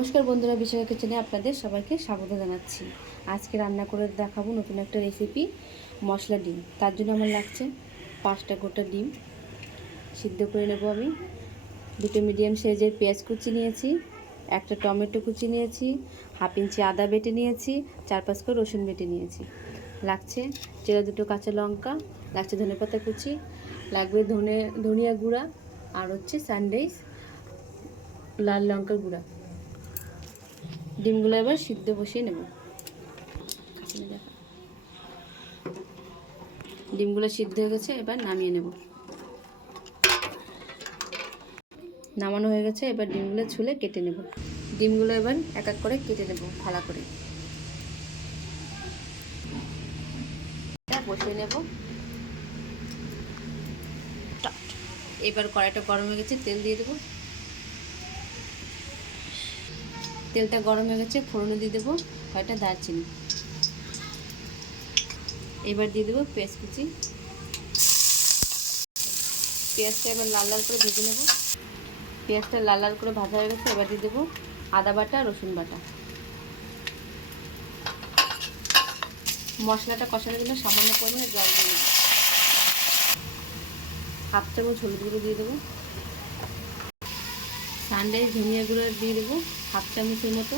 নমস্কার বন্ধুরা বিষয় কিচেনে আপনাদের সবাইকে স্বাগত জানাচ্ছি। আজকে রান্না করে দেখাবো নতুন একটা রেসিপি মশলা ডিম। তার জন্য আমার লাগছে পাঁচটা গোটা ডিম। সিদ্ধ করে নেব আমি। দুটো মিডিয়াম সাইজের পেঁয়াজ কুচি নিয়েছি, একটা টমেটো কুচি নিয়েছি, হাফ ইঞ্চি আদা বেটে নিয়েছি, চার পাঁচ করে রসুন বেটে নিয়েছি। লাগছে চেরা দুটো কাঁচা লঙ্কা, লাগছে ধনেপাতা কুচি, লাগবে ধনে, ধনিয়া গুঁড়া, আর হচ্ছে সানরাইস লাল লঙ্কার গুঁড়া। ডিমগুলো এবার সিদ্ধ বসিয়ে নেব। ডিমগুলো সিদ্ধ হয়ে গেছে, এবার নামিয়ে নেব। নামানো হয়ে গেছে, এবার ডিমগুলো ছুলে কেটে নেব। ডিমগুলো এবার এক এক করে কেটে নেব ফালা করে। বসিয়ে নেব। এবার কড়াইটা গরম হয়ে গেছে, তেল দিয়ে দেবো। তেলটা গরম হয়ে গেছে ফোড়নে দিয়ে দেবো কয়টা দারচিনি। এবার দিয়ে দেবো পেঁয়াজ কুচি। পেঁয়াজটা এবার লাল লাল করে ভেজে নেব। পেঁয়াজটা লাল লাল করে ভাজা হয়ে গেছে, এবার দিয়ে দেবো আদা বাটা, রসুন বাটা। মশলাটা কষানোর জন্য সামান্য পরিমাণে জল দিয়ে দেবো। হাফ চামচ হলুদ গুঁড়ো দিয়ে দেবো। সানরাইজ ধনিয়া গুঁড়ো দিয়ে দেবো, হাফ চামচের মতো।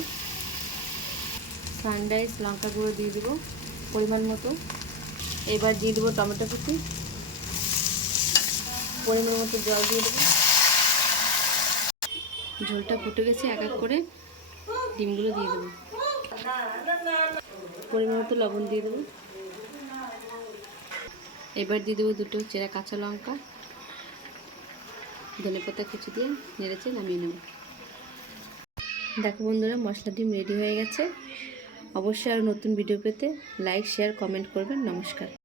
সানরাইজ লঙ্কা গুঁড়ো দিয়ে দেবো, পরিমাণ মতো। এবার দিয়ে দেবো টমেটো কুচি। পরিমাণ মতো জল দিয়ে দেবো। ঝোলটা ফুটে গেছে, এক এক করে ডিমগুলো দিয়ে দেবো। পরিমাণ মতো লবণ দিয়ে দেবো। এবার দিয়ে দেবো দুটো চেরা কাঁচা লঙ্কা। ধনে পাতা কিছু দিয়ে নেড়েছে নামিয়ে নেব। দেখো বন্ধুরা মশলাটি রেডি হয়ে গেছে। অবশ্যই আর নতুন ভিডিও পেতে লাইক শেয়ার কমেন্ট করবেন। নমস্কার।